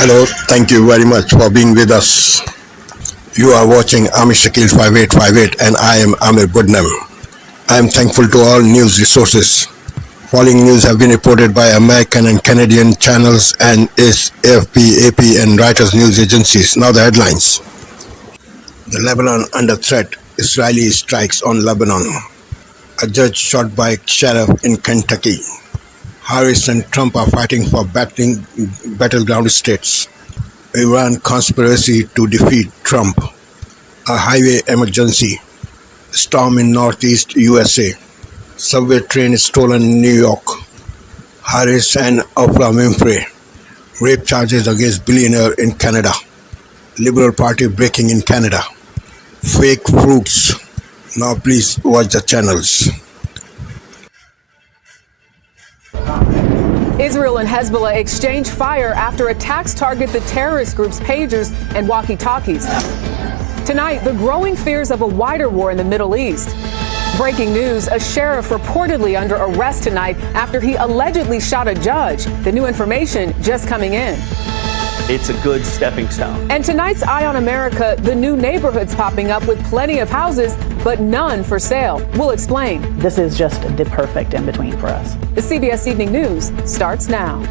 Hello, thank you very much for being with us. You are watching Amir Shakil 5858 and I am Amir Budnam. I am thankful to all news resources. Following news have been reported by American and Canadian channels and is AFP, AP and Reuters news agencies. Now the headlines. The Lebanon under threat. Israeli strikes on Lebanon. A judge shot by sheriff in Kentucky. Harris and Trump are fighting for battleground states. Iran conspiracy to defeat Trump. A highway emergency. Storm in northeast USA. Subway train stolen in New York. Harris and Oprah Winfrey. Rape charges against billionaire in Canada. Liberal Party breaking in Canada. Fake fruits. Now please watch the channels. Israel and Hezbollah exchange fire after attacks target the terrorist group's pagers and walkie-talkies. Tonight, the growing fears of a wider war in the Middle East. Breaking news, a sheriff reportedly under arrest tonight after he allegedly shot a judge. The new information just coming in. It's a good stepping stone. And tonight's Eye on America, the new neighborhoods popping up with plenty of houses, but none for sale. We'll explain. This is just the perfect in-between for us. The CBS Evening News starts now.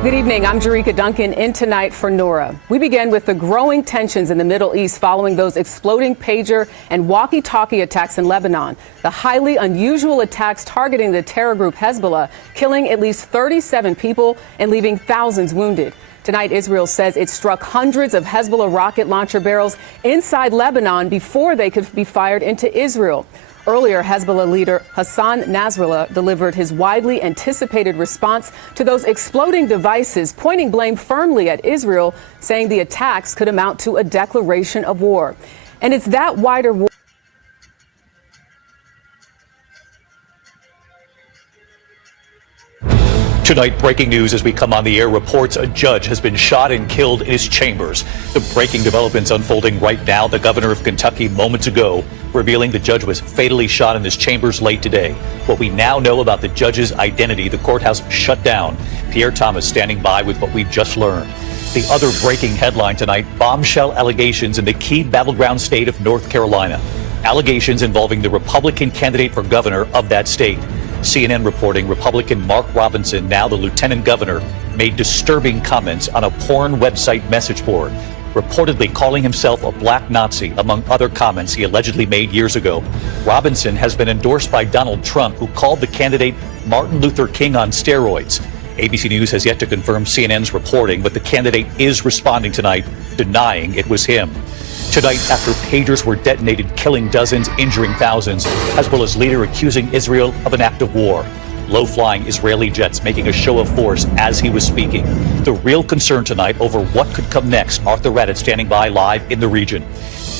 Good evening. I'm Jerika Duncan in tonight for Nora. We begin with the growing tensions in the Middle East following those exploding pager and walkie-talkie attacks in Lebanon. The highly unusual attacks targeting the terror group Hezbollah, killing at least 37 people and leaving thousands wounded. Tonight, Israel says it struck hundreds of Hezbollah rocket launcher barrels inside Lebanon before they could be fired into Israel. Earlier, Hezbollah leader Hassan Nasrallah delivered his widely anticipated response to those exploding devices, pointing blame firmly at Israel, saying the attacks could amount to a declaration of war. And it's that wider war. Tonight, breaking news as we come on the air reports a judge has been shot and killed in his chambers. The breaking developments unfolding right now. The governor of Kentucky moments ago revealing the judge was fatally shot in his chambers late today. What we now know about the judge's identity, the courthouse shut down. Pierre Thomas standing by with what we've just learned. The other breaking headline tonight, bombshell allegations in the key battleground state of North Carolina. Allegations involving the Republican candidate for governor of that state. CNN reporting Republican Mark Robinson, now the lieutenant governor, made disturbing comments on a porn website message board, reportedly calling himself a black Nazi, among other comments he allegedly made years ago. Robinson has been endorsed by Donald Trump, who called the candidate Martin Luther King on steroids. ABC News has yet to confirm CNN's reporting, but the candidate is responding tonight, denying it was him. Tonight, after pagers were detonated, killing dozens, injuring thousands, Hezbollah's leader accusing Israel of an act of war. Low-flying Israeli jets making a show of force as he was speaking. The real concern tonight over what could come next. Arthur Raddatz standing by live in the region.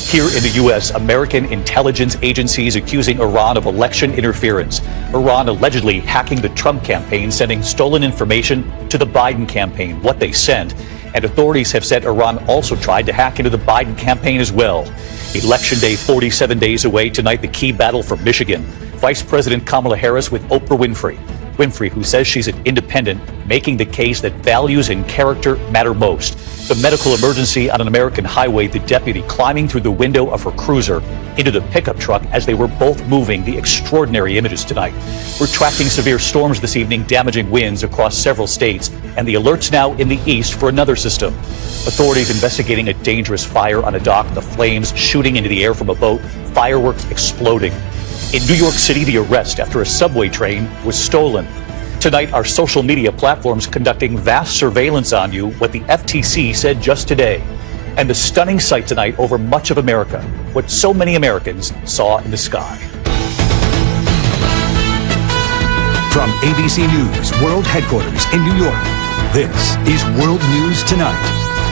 Here in the U.S., American intelligence agencies accusing Iran of election interference. Iran allegedly hacking the Trump campaign, sending stolen information to the Biden campaign, what they sent. And authorities have said Iran also tried to hack into the Biden campaign as well. Election day 47 days away. Tonight, the key battle for Michigan. Vice President Kamala Harris with Oprah Winfrey. Winfrey, who says she's an independent, making the case that values and character matter most. The medical emergency on an American highway, the deputy climbing through the window of her cruiser into the pickup truck as they were both moving. The extraordinary images tonight. We're tracking severe storms this evening, damaging winds across several states, and the alerts now in the east for another system. Authorities investigating a dangerous fire on a dock, the flames shooting into the air from a boat, fireworks exploding. In New York City, the arrest after a subway train was stolen. Tonight, our social media platforms conducting vast surveillance on you, what the FTC said just today. And the stunning sight tonight over much of America, what so many Americans saw in the sky. From ABC News World Headquarters in New York, this is World News Tonight.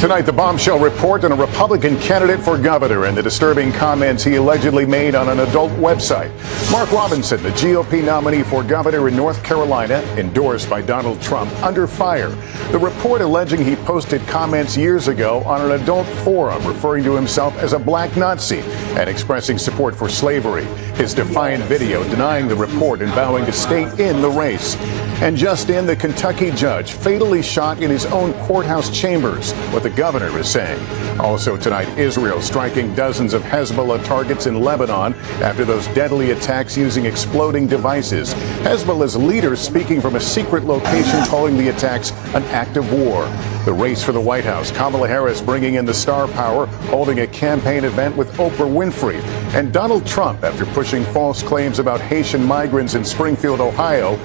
Tonight, the bombshell report on a Republican candidate for governor and the disturbing comments he allegedly made on an adult website. Mark Robinson, the GOP nominee for governor in North Carolina, endorsed by Donald Trump, under fire. The report alleging he posted comments years ago on an adult forum referring to himself as a black Nazi and expressing support for slavery. His defiant video denying the report and vowing to stay in the race. And just in, the Kentucky judge fatally shot in his own courthouse chambers, what the governor is saying. Also tonight, Israel striking dozens of Hezbollah targets in Lebanon after those deadly attacks using exploding devices. Hezbollah's leader speaking from a secret location, calling the attacks an act of war. The race for the White House, Kamala Harris bringing in the star power, holding a campaign event with Oprah Winfrey. And Donald Trump, after pushing false claims about Haitian migrants in Springfield, Ohio,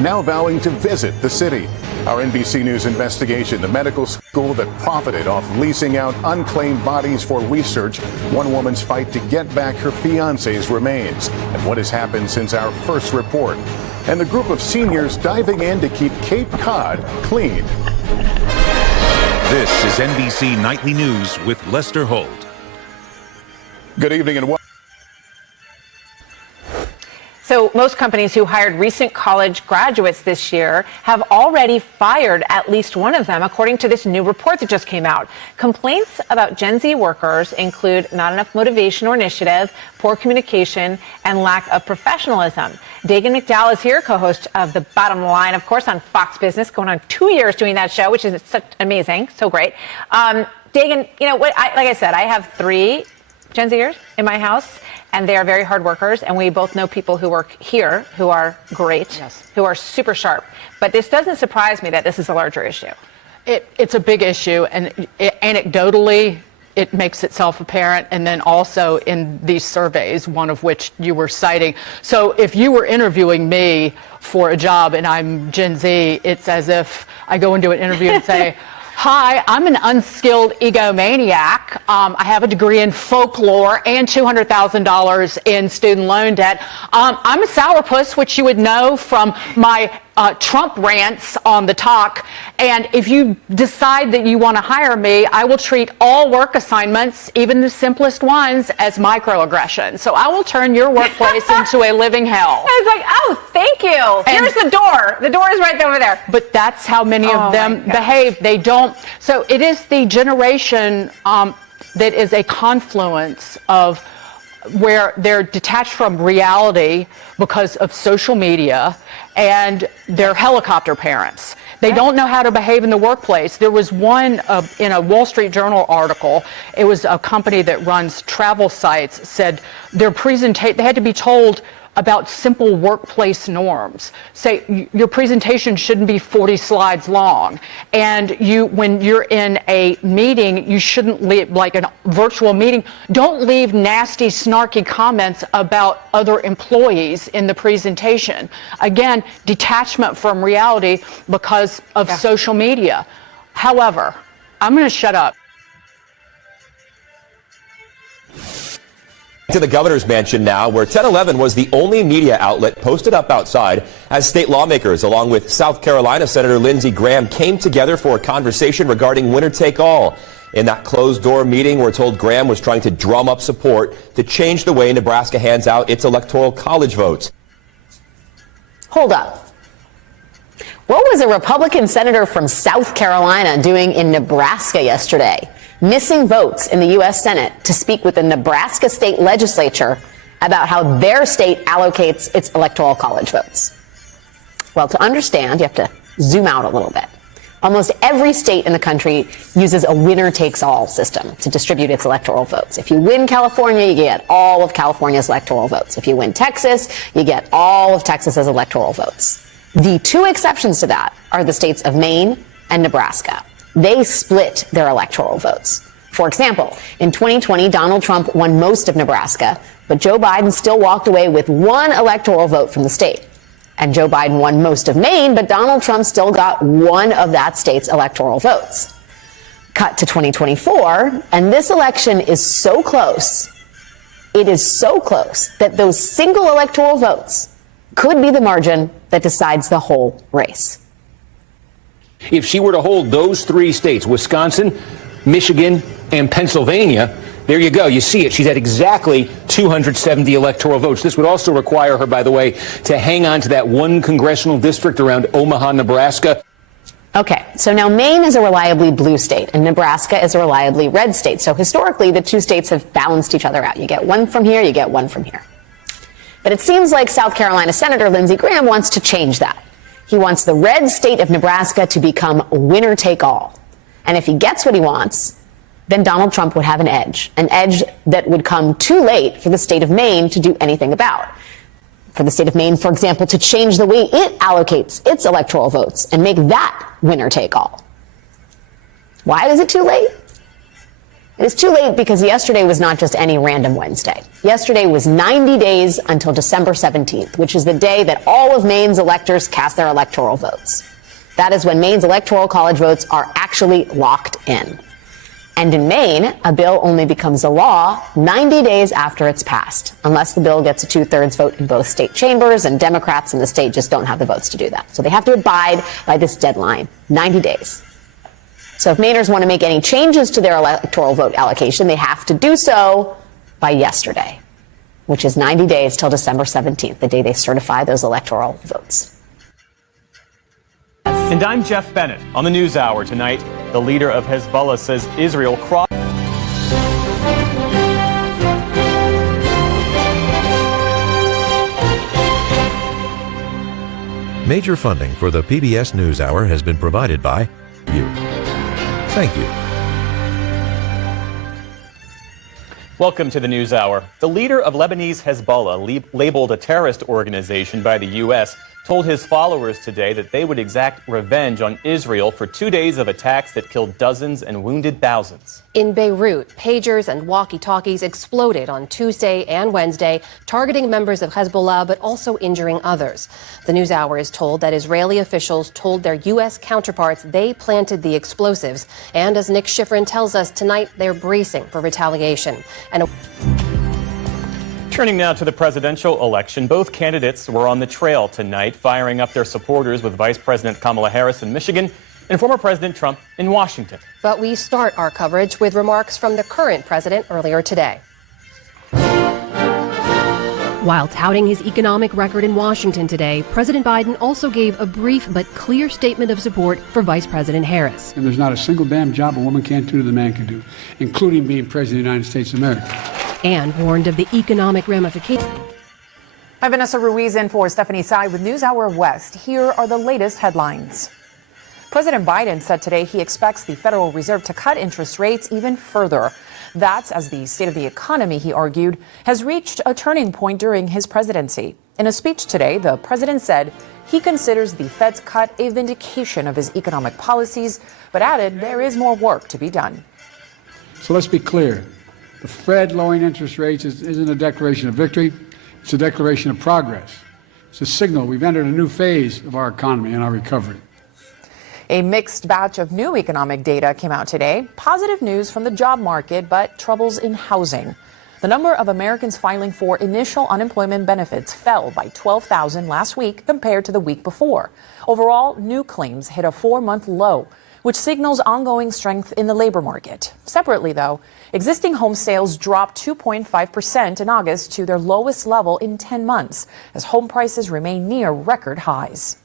now vowing to visit the city. Our NBC News investigation, the medical school that profited off leasing out unclaimed bodies for research, one woman's fight to get back her fiance's remains, and what has happened since our first report. And the group of seniors diving in to keep Cape Cod clean. This is NBC Nightly News with Lester Holt. Good evening and welcome. So most companies who hired recent college graduates this year have already fired at least one of them, according to this new report that just came out. Complaints about Gen Z workers include not enough motivation or initiative, poor communication, and lack of professionalism. Dagan McDowell is here, co-host of The Bottom Line, of course, on Fox Business, going on 2 years doing that show, which is such amazing, so great. Dagan, you know what? Like I said, I have 3 Gen Zers in my house, and they are very hard workers, and we both know people who work here who are great, who are super sharp. But this doesn't surprise me that this is a larger issue. It's a big issue, and anecdotally, it makes itself apparent, and then also in these surveys, one of which you were citing. So if you were interviewing me for a job and I'm Gen Z, it's as if I go into an interview and say, hi, I'm an unskilled egomaniac. I have a degree in folklore and $200,000 in student loan debt. I'm a sourpuss, which you would know from my Trump rants on the talk. And if you decide that you want to hire me, I will treat all work assignments, even the simplest ones, as microaggression. So I will turn your workplace into a living hell. I was like, oh, thank you. Here's the door. The door is right over there. But that's how many of them behave. They don't. So it is the generation that is a confluence of where they're detached from reality because of social media, and they're helicopter parents. They don't know how to behave in the workplace. There was one in a Wall Street Journal article. It was a company that runs travel sites, said their presentation, they had to be told about simple workplace norms. Say your presentation shouldn't be 40 slides long, and when you're in a meeting, you shouldn't leave, like a virtual meeting, don't leave nasty, snarky comments about other employees in the presentation. Again, detachment from reality because of social media. However, I'm going to shut up. To the governor's mansion now, where 1011 was the only media outlet posted up outside as state lawmakers, along with South Carolina Senator Lindsey Graham, came together for a conversation regarding winner take all. In that closed-door meeting, we're told Graham was trying to drum up support to change the way Nebraska hands out its electoral college votes. Hold up. What was a Republican senator from South Carolina doing in Nebraska yesterday? Missing votes in the U.S. Senate to speak with the Nebraska state legislature about how their state allocates its electoral college votes. Well, to understand, you have to zoom out a little bit. Almost every state in the country uses a winner-takes-all system to distribute its electoral votes. If you win California, you get all of California's electoral votes. If you win Texas, you get all of Texas's electoral votes. The 2 exceptions to that are the states of Maine and Nebraska. They split their electoral votes. For example, in 2020, Donald Trump won most of Nebraska, but Joe Biden still walked away with 1 electoral vote from the state. And Joe Biden won most of Maine, but Donald Trump still got 1 of that state's electoral votes. Cut to 2024, and this election is so close, it is so close that those single electoral votes could be the margin that decides the whole race. If she were to hold those 3 states, Wisconsin, Michigan, and Pennsylvania. There you go. You see it. She's at exactly 270 electoral votes. This would also require her, by the way, to hang on to that one congressional district around Omaha, Nebraska. Okay, so now Maine is a reliably blue state and Nebraska is a reliably red state. So historically, the two states have balanced each other out. You get one from here, you get one from here. But it seems like South Carolina Senator Lindsey Graham wants to change that. He wants the red state of Nebraska to become winner take all. And if he gets what he wants, then Donald Trump would have an edge that would come too late for the state of Maine to do anything about. For the state of Maine, for example, to change the way it allocates its electoral votes and make that winner take all. Why is it too late? It is too late because yesterday was not just any random Wednesday. Yesterday was 90 days until December 17th, which is the day that all of Maine's electors cast their electoral votes. That is when Maine's electoral college votes are actually locked in. And in Maine, a bill only becomes a law 90 days after it's passed, unless the bill gets a 2/3 vote in both state chambers, and Democrats in the state just don't have the votes to do that. So they have to abide by this deadline, 90 days. So if Mainers want to make any changes to their electoral vote allocation, they have to do so by yesterday, which is 90 days till December 17th, the day they certify those electoral votes. And I'm Jeff Bennett. On the NewsHour tonight, the leader of Hezbollah says Israel crossed. Major funding for the PBS NewsHour has been provided by you. Thank you. Welcome to the NewsHour. The leader of Lebanese Hezbollah, labeled a terrorist organization by the U.S., told his followers today that they would exact revenge on Israel for 2 days of attacks that killed dozens and wounded thousands. In Beirut, pagers and walkie-talkies exploded on Tuesday and Wednesday, targeting members of Hezbollah but also injuring others. The NewsHour is told that Israeli officials told their U.S. counterparts they planted the explosives. And as Nick Schifrin tells us tonight, they're bracing for retaliation. Turning now to the presidential election, both candidates were on the trail tonight, firing up their supporters with Vice President Kamala Harris in Michigan and former President Trump in Washington. But we start our coverage with remarks from the current president earlier today. While touting his economic record in Washington today, President Biden also gave a brief but clear statement of support for Vice President Harris. And there's not a single damn job a woman can't do that a man can do, including being President of the United States of America. And warned of the economic ramifications. I'm Vanessa Ruiz in for Stephanie Tsai with NewsHour West. Here are the latest headlines. President Biden said today he expects the Federal Reserve to cut interest rates even further. That's as the state of the economy, he argued, has reached a turning point during his presidency. In a speech today, the president said he considers the Fed's cut a vindication of his economic policies, but added there is more work to be done. So let's be clear. The Fed lowering interest rates isn't a declaration of victory. It's a declaration of progress. It's a signal we've entered a new phase of our economy and our recovery. A mixed batch of new economic data came out today. Positive news from the job market, but troubles in housing. The number of Americans filing for initial unemployment benefits fell by 12,000 last week compared to the week before. Overall, new claims hit a 4-month low, which signals ongoing strength in the labor market. Separately, though, existing home sales dropped 2.5% in August to their lowest level in 10 months, as home prices remain near record highs.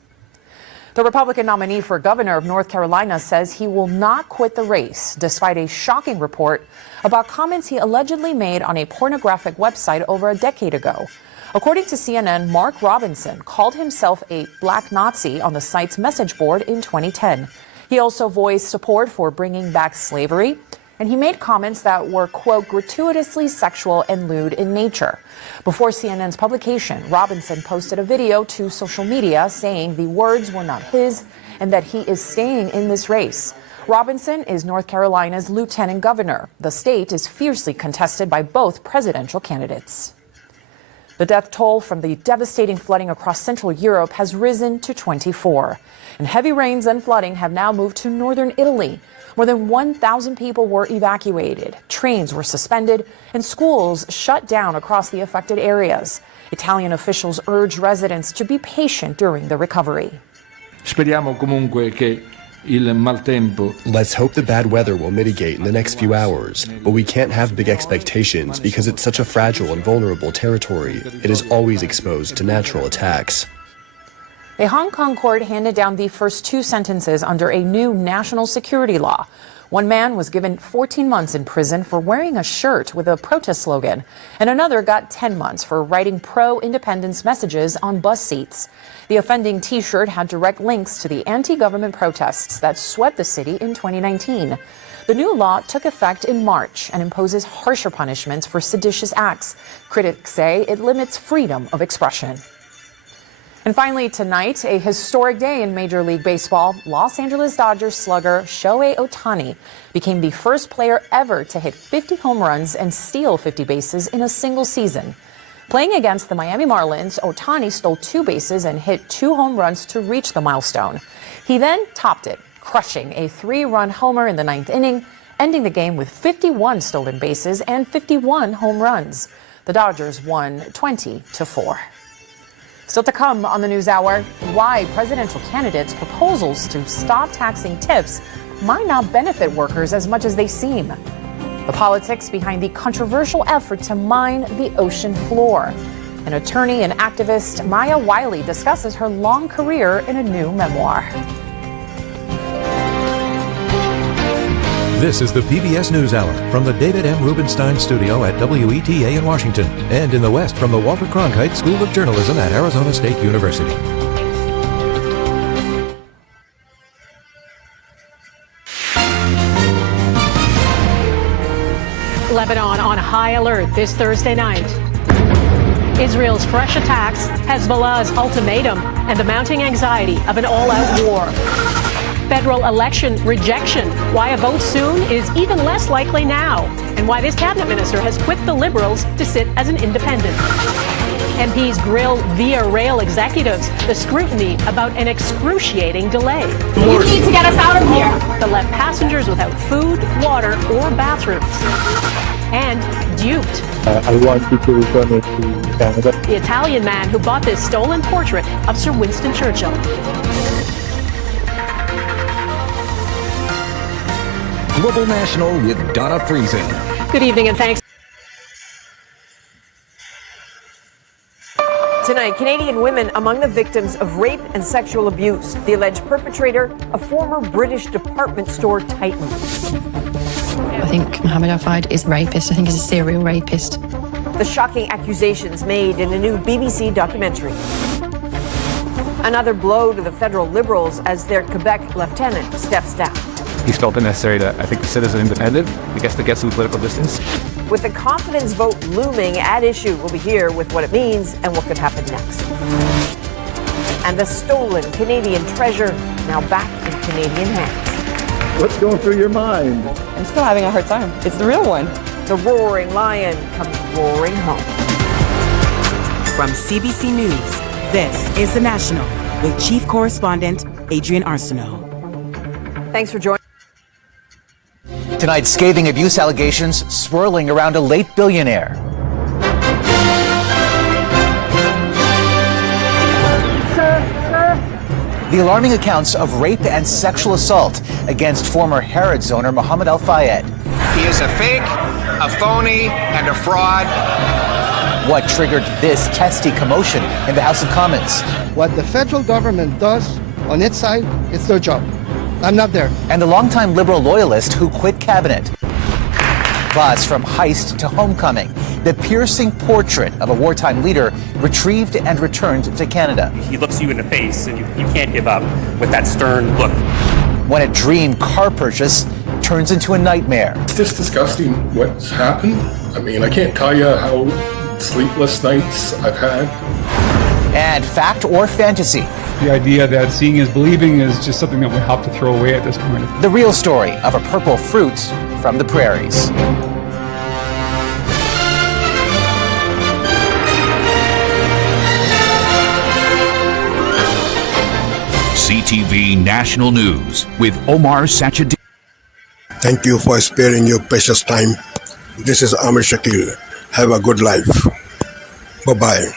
The Republican nominee for governor of North Carolina says he will not quit the race, despite a shocking report about comments he allegedly made on a pornographic website over a decade ago. According to CNN, Mark Robinson called himself a black Nazi on the site's message board in 2010. He also voiced support for bringing back slavery, and he made comments that were, quote, gratuitously sexual and lewd in nature. Before CNN's publication, Robinson posted a video to social media saying the words were not his and that he is staying in this race. Robinson is North Carolina's lieutenant governor. The state is fiercely contested by both presidential candidates. The death toll from the devastating flooding across Central Europe has risen to 24. And heavy rains and flooding have now moved to northern Italy. More than 1,000 people were evacuated. Trains were suspended and schools shut down across the affected areas. Italian officials urged residents to be patient during the recovery. Speriamo comunque che Let's hope the bad weather will mitigate in the next few hours, but we can't have big expectations because it's such a fragile and vulnerable territory. It is always exposed to natural attacks. A Hong Kong court handed down the first 2 sentences under a new national security law. One man was given 14 months in prison for wearing a shirt with a protest slogan, and another got 10 months for writing pro-independence messages on bus seats. The offending T-shirt had direct links to the anti-government protests that swept the city in 2019. The new law took effect in March and imposes harsher punishments for seditious acts. Critics say it limits freedom of expression. And finally tonight, a historic day in Major League Baseball. Los Angeles Dodgers slugger Shohei Ohtani became the first player ever to hit 50 home runs and steal 50 bases in a single season. Playing against the Miami Marlins, Ohtani stole 2 bases and hit 2 home runs to reach the milestone. He then topped it, crushing a 3-run homer in the 9th inning, ending the game with 51 stolen bases and 51 home runs. The Dodgers won 20-4. Still to come on the NewsHour, why presidential candidates' proposals to stop taxing tips might not benefit workers as much as they seem. The politics behind the controversial effort to mine the ocean floor. And attorney and activist Maya Wiley discusses her long career in a new memoir. This is the PBS NewsHour from the David M. Rubenstein Studio at WETA in Washington, and in the West from the Walter Cronkite School of Journalism at Arizona State University. Lebanon on high alert this Thursday night. Israel's fresh attacks, Hezbollah's ultimatum, and the mounting anxiety of an all-out war. Federal election rejection, why a vote soon is even less likely now, and why this cabinet minister has quit the Liberals to sit as an independent. MPs grill Via Rail executives, the scrutiny about an excruciating delay. You need to get us out of here. The left passengers without food, water, or bathrooms. And duped. I want you to return it to Canada. The Italian man who bought this stolen portrait of Sir Winston Churchill. Global National with Donna Friesen. Good evening and thanks. Tonight, Canadian women among the victims of rape and sexual abuse. The alleged perpetrator, a former British department store titan. I think Mohammed Al-Fayed is a rapist. I think he's a serial rapist. The shocking accusations made in a new BBC documentary. Another blow to the federal Liberals as their Quebec lieutenant steps down. He felt it necessary to, I think, to sit as an independent, I guess, to get some political distance. With the confidence vote looming at issue, we'll be here with what it means and what could happen next. And the stolen Canadian treasure now back in Canadian hands. What's going through your mind? I'm still having a hard time. It's the real one. The roaring lion comes roaring home. From CBC News, this is The National with Chief Correspondent Adrian Arsenault. Thanks for joining. Tonight, scathing abuse allegations swirling around a late billionaire. The alarming accounts of rape and sexual assault against former Harrods owner Mohammed Al-Fayed. He is a fake, a phony, and a fraud. What triggered this testy commotion in the House of Commons? What the federal government does on its side, it's their job. I'm not there. And the longtime Liberal loyalist who quit cabinet. Plus, from heist to homecoming, the piercing portrait of a wartime leader retrieved and returned to Canada. He looks you in the face and you can't give up with that stern look. When a dream car purchase turns into a nightmare. It's just disgusting what's happened. I mean, I can't tell you how sleepless nights I've had. And fact or fantasy. The idea that seeing is believing is just something that we have to throw away at this point. The real story of a purple fruit from the prairies. CTV National News with Omar Sachedi. Thank you for sparing your precious time. This is Amir Shakil. Have a good life. Bye-bye.